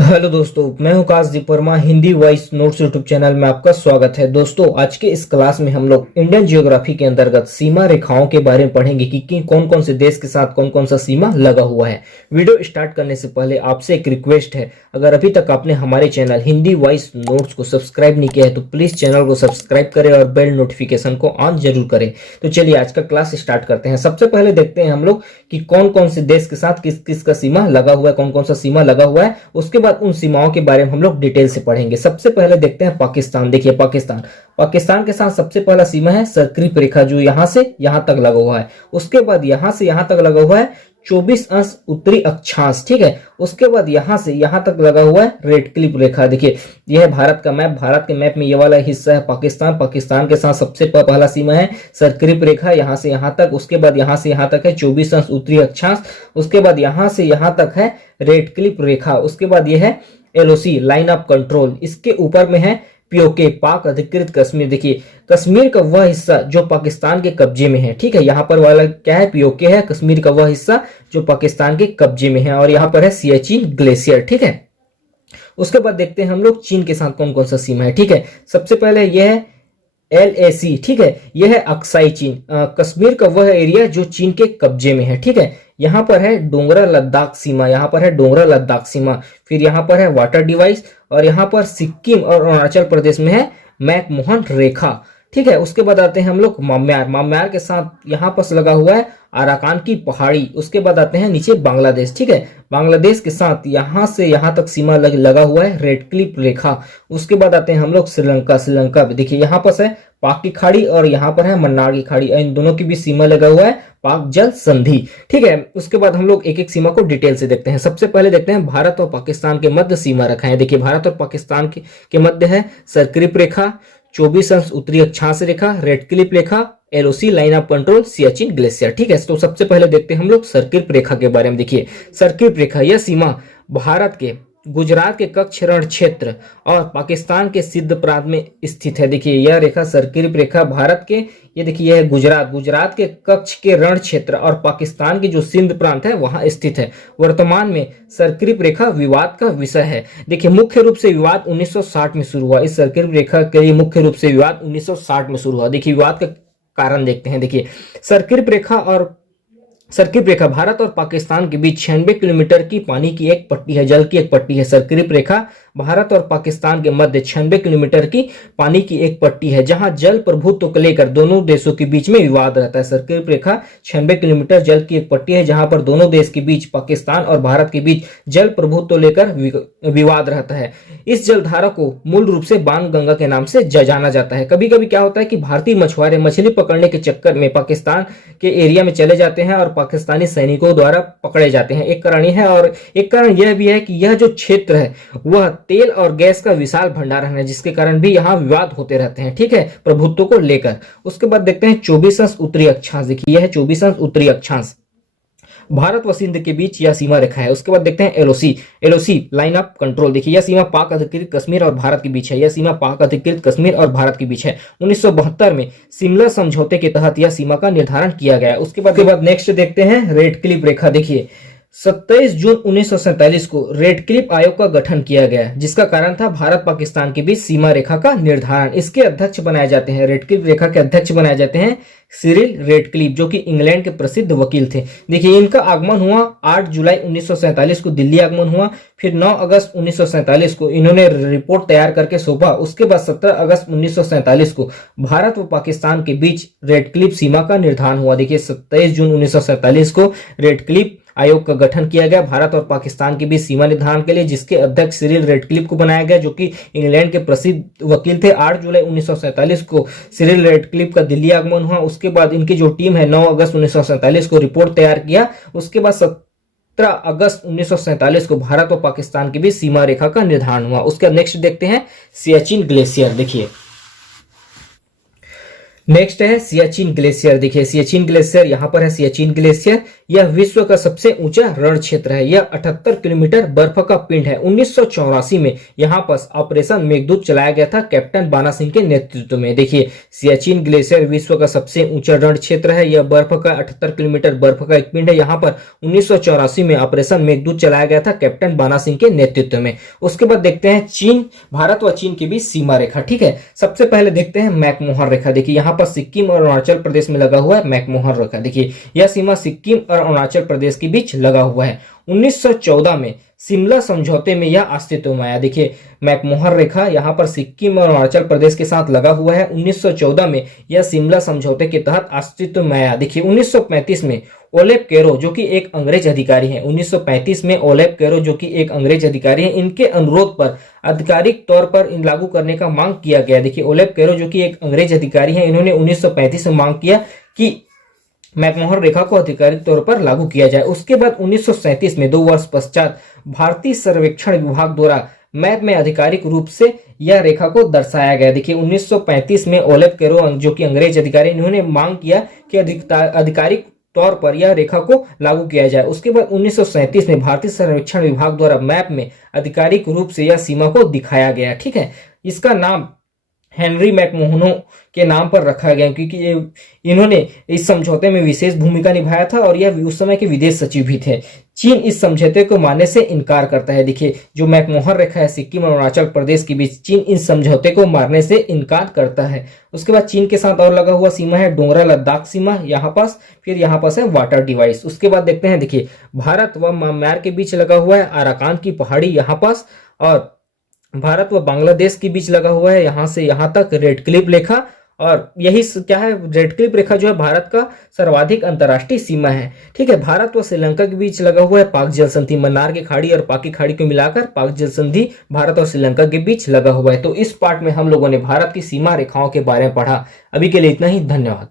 Hello दोस्तों, मैं हूं Kashdeep Verma. Hindi voice notes YouTube channel में आपका स्वागत है। दोस्तों, आज के इस क्लास में हम लोग इंडियन जियोग्राफी के अंतर्गत सीमा रेखाओं के बारे में पढ़ेंगे कि कौन कौन से देश के साथ कौन कौन सा सीमा लगा हुआ है। वीडियो स्टार्ट करने से पहले आपसे एक रिक्वेस्ट है, अगर अभी तक आपने हमारे चैनल हिंदी वॉइस नोट्स को सब्सक्राइब नहीं किया है तो प्लीज चैनल को सब्सक्राइब करें और बेल नोटिफिकेशन को ऑन जरूर करें। तो चलिए आज का क्लास स्टार्ट करते हैं। सबसे पहले देखते हैं हम लोग कि कौन कौन से देश के साथ किस किस का सीमा लगा हुआ है, कौन कौन सा सीमा लगा हुआ है। उसके बाद उन सीमाओं के बारे में हम लोग डिटेल से पढ़ेंगे। सबसे पहले देखते हैं पाकिस्तान। देखिए पाकिस्तान के साथ सबसे पहला सीमा है सर्करिप रेखा, जो यहां से यहां तक लगा हुआ है। उसके बाद यहां से यहां तक लगा हुआ है 24 अंश उत्तरी अक्षांश, ठीक है। उसके बाद यहां से यहां तक लगा हुआ है रेड क्लिप रेखा। देखिए यह है भारत का मैप। भारत के मैप में ये वाला हिस्सा है पाकिस्तान के साथ सबसे पहला सीमा है सर्करिप रेखा, यहां से यहां तक। उसके बाद यहां से यहां तक है 24 अंश उत्तरी अक्षांश। उसके बाद यहां से यहां तक है रेड क्लिप रेखा। उसके बाद यह है एलओसी, लाइन ऑफ कंट्रोल। इसके ऊपर में है पीओके, पाक अधिकृत कश्मीर। देखिए कश्मीर का वह हिस्सा जो पाकिस्तान के कब्जे में है, ठीक है। यहाँ पर वाला क्या है, पीओके है। कश्मीर का वह हिस्सा जो पाकिस्तान के कब्जे में है। और यहाँ पर है सियाचिन ग्लेशियर, ठीक है। उसके बाद देखते हैं हम लोग चीन के साथ कौन कौन सा सीमा है, ठीक है। सबसे पहले यह है LAC, ठीक है। यह है अक्साई चीन। कश्मीर का वह एरिया जो चीन के कब्जे में है, ठीक है। यहाँ पर है डोंगरा लद्दाख सीमा, यहाँ पर है डोंगरा लद्दाख सीमा। फिर यहाँ पर है वाटर डिवाइस, और यहाँ पर सिक्किम और अरुणाचल प्रदेश में है मैकमोहन रेखा, ठीक है। उसके बाद आते हैं हम लोग म्यांमार के साथ यहाँ पर लगा हुआ है अराकान की पहाड़ी। उसके बाद आते हैं नीचे बांग्लादेश, ठीक है। बांग्लादेश के साथ यहाँ से यहाँ तक सीमा लगा हुआ है रेड क्लिप रेखा। उसके बाद आते हैं हम लोग श्रीलंका पे। देखिए यहाँ पर है पाक की खाड़ी और यहाँ पर है मन्नार की खाड़ी, इन दोनों की भी सीमा लगा हुआ है पाक जल संधि, ठीक है। उसके बाद हम लोग एक एक सीमा को डिटेल से देखते हैं। सबसे पहले देखते हैं भारत और पाकिस्तान के मध्य सीमा रेखा है। देखिए भारत और पाकिस्तान के मध्य है सर्करिप रेखा, 24 अंश उत्तरी अक्षांश रेखा, रेड क्लिप रेखा, LOC, line of control, Siachen glacier, ठीक है। तो सबसे पहले देखते हैं हम लोग सर्करिप रेखा के बारे में। देखिए सर्करिप रेखा यह सीमा भारत के गुजरात के कच्छ रण क्षेत्र और पाकिस्तान के सिंध प्रांत में स्थित है। देखिए यह रेखा सर्करिप रेखा भारत के, ये देखिए यह है गुजरात के कच्छ के रण क्षेत्र और पाकिस्तान के जो सिंध प्रांत है वहां स्थित है। वर्तमान में सर्करिप रेखा विवाद का विषय है। देखिए मुख्य रूप से विवाद 1960 में शुरू हुआ। इस सर्करिप रेखा के लिए मुख्य रूप से विवाद 1960 में शुरू हुआ। देखिए विवाद का कारण देखते हैं। देखिए सर्करिप रेखा भारत और पाकिस्तान के बीच 96 किलोमीटर की पानी की एक पट्टी है, जल की एक पट्टी है। सर्करिप रेखा भारत और पाकिस्तान के मध्य 96 किलोमीटर की पानी की एक पट्टी है, जहां जल प्रभुत्व को लेकर दोनों देशों के बीच में विवाद रहता है। सर्करिप रेखा 96 किलोमीटर जल की एक पट्टी है, जहां पर दोनों देश के बीच, पाकिस्तान और भारत के बीच जल प्रभुत्व लेकर विवाद रहता है। इस जलधारा को मूल रूप से बाणगंगा के नाम से जाना जाता है। कभी कभी क्या होता है कि भारतीय मछुआरे मछली पकड़ने के चक्कर में पाकिस्तान के एरिया में चले जाते हैं और पाकिस्तानी सैनिकों द्वारा पकड़े जाते हैं। एक कारण यह है, और एक कारण यह भी है कि यह जो क्षेत्र है वह तेल और गैस का विशाल भंडारण है, जिसके कारण भी यहाँ विवाद होते रहते हैं, ठीक है, प्रभुत्व को लेकर। उसके बाद देखते हैं 24 अंश उत्तरी अक्षांश। देखिए यह है 24 अंश उत्तरी अक्षांश, भारत व सिंध के बीच यह सीमा रेखा है। उसके बाद देखते हैं एलओसी, लाइन ऑफ कंट्रोल। देखिए यह सीमा पाक अधिकृत कश्मीर और भारत के बीच है। यह सीमा पाक अधिकृत कश्मीर और भारत के बीच है। 1972 में शिमला समझौते के तहत यह सीमा का निर्धारण किया गया। उसके बाद नेक्स्ट देखते हैं रेड क्लिप रेखा। देखिए 27 जून 1947 को रेड क्लिप आयोग का गठन किया गया, जिसका कारण था भारत पाकिस्तान के बीच सीमा रेखा का निर्धारण। इसके अध्यक्ष बनाए जाते हैं, रेड क्लिप रेखा के अध्यक्ष बनाए जाते हैं सिरिल रेड क्लिप, जो कि इंग्लैंड के प्रसिद्ध वकील थे। देखिए इनका आगमन हुआ 8 जुलाई 1947 को दिल्ली आगमन हुआ। फिर 9 अगस्त 1947 को इन्होंने रिपोर्ट तैयार करके सौंपा। उसके बाद 17 अगस्त 1947 को भारत व पाकिस्तान के बीच रेड क्लिप सीमा का निर्धारण हुआ। देखिए 27 जून 1947 को रेड क्लिप आयोग का गठन किया गया भारत और पाकिस्तान के बीच सीमा निर्धारण के लिए, जिसके अध्यक्ष सिरिल रेडक्लिफ को बनाया गया, जो कि इंग्लैंड के प्रसिद्ध वकील थे। 8 जुलाई 1947 को सिरिल रेडक्लिफ का दिल्ली आगमन हुआ। उसके बाद इनकी जो टीम है 9 अगस्त 1947 को रिपोर्ट तैयार किया। उसके बाद 17 अगस्त 1947 को भारत और पाकिस्तान के बीच सीमा रेखा का निर्धारण हुआ। उसके नेक्स्ट देखते हैं सियाचिन ग्लेशियर। देखिए नेक्स्ट है सियाचिन ग्लेशियर। देखिए सियाचिन ग्लेशियर, यहाँ पर है सियाचिन ग्लेशियर, यह विश्व का सबसे ऊंचा रण क्षेत्र है। यह 78 किलोमीटर बर्फ का पिंड है। 1984 में यहाँ पर ऑपरेशन मेघदूत चलाया गया था कैप्टन बाना सिंह के नेतृत्व में। देखिए, सियाचिन ग्लेशियर विश्व का सबसे ऊंचा रण क्षेत्र है। यह बर्फ का 78 किलोमीटर बर्फ का एक पिंड है। यहाँ पर 1984 में ऑपरेशन मेघदूत चलाया गया था कैप्टन बाना सिंह के नेतृत्व में। उसके बाद देखते हैं चीन, भारत व चीन के बीच सीमा रेखा। ठीक है, सबसे पहले देखते हैं मैकमोहन रेखा। देखिए, यहाँ पर सिक्किम और अरुणाचल प्रदेश में लगा हुआ है मैकमोहन रेखा। देखिए, यह सीमा सिक्किम और अरुणाचल प्रदेश के बीच लगा हुआ है। 1914 में शिमला समझौते में यह अस्तित्व में आया। देखिए, मैकमोहन रेखा यहाँ पर सिक्किम और अरुणाचल प्रदेश के साथ लगा हुआ है। 1914 में यह शिमला समझौते के तहत अस्तित्व में आया। देखिए, 1935 में ओलेफ कैरो जो कि एक अंग्रेज अधिकारी हैं, 1935 में ओलेफ कैरो जो कि एक अंग्रेज अधिकारी हैं, इनके अनुरोध पर आधिकारिक तौर पर इन लागू करने का मांग किया गया। देखिए, ओलेफ कैरो जो कि एक अंग्रेज अधिकारी हैं, इन्होंने 1935 में मांग किया कि मैकमोहन रेखा को आधिकारिक तौर पर लागू किया जाए। उसके बाद 1937 में 2 वर्ष पश्चात भारतीय सर्वेक्षण विभाग द्वारा मैप में आधिकारिक रूप से यह रेखा को दर्शाया गया। देखिए, 1935 में ओलेफ कैरो जो कि अंग्रेज अधिकारी, इन्होंने मांग किया कि आधिकारिक तौर पर यह रेखा को लागू किया जाए। उसके बाद 1937 में भारतीय सर्वेक्षण विभाग द्वारा मैप में आधिकारिक रूप से यह सीमा को दिखाया गया। ठीक है, इसका नाम हेनरी मैकमोहन के नाम पर रखा गया क्योंकि इन्होंने इस समझौते में विशेष भूमिका निभाया था और यह उस समय के विदेश सचिव भी थे। चीन इस समझौते को मानने से इनकार करता है। देखिए, जो मैकमोहन रेखा है सिक्किम और अरुणाचल प्रदेश के बीच, चीन इस समझौते को मानने से इनकार करता है। उसके बाद चीन के साथ और लगा हुआ सीमा है डोगरा लद्दाख सीमा, यहाँ पास, फिर यहाँ पास है वाटर डिवाइस। उसके बाद देखते हैं, देखिए, भारत व म्यांमार के बीच लगा हुआ है अराकान की पहाड़ी यहाँ पास, और भारत व बांग्लादेश के बीच लगा हुआ है यहाँ से यहाँ तक रेड क्लिफ रेखा। और यही क्या है, रेड क्लिफ रेखा जो है भारत का सर्वाधिक अंतर्राष्ट्रीय सीमा है। ठीक है, भारत व श्रीलंका के बीच लगा हुआ है पाक जल संधि, मन्नार की खाड़ी और पाक की खाड़ी को मिलाकर पाक जल संधि भारत और श्रीलंका के बीच लगा हुआ है। तो इस पार्ट में हम लोगों ने भारत की सीमा रेखाओं के बारे में पढ़ा। अभी के लिए इतना ही, धन्यवाद।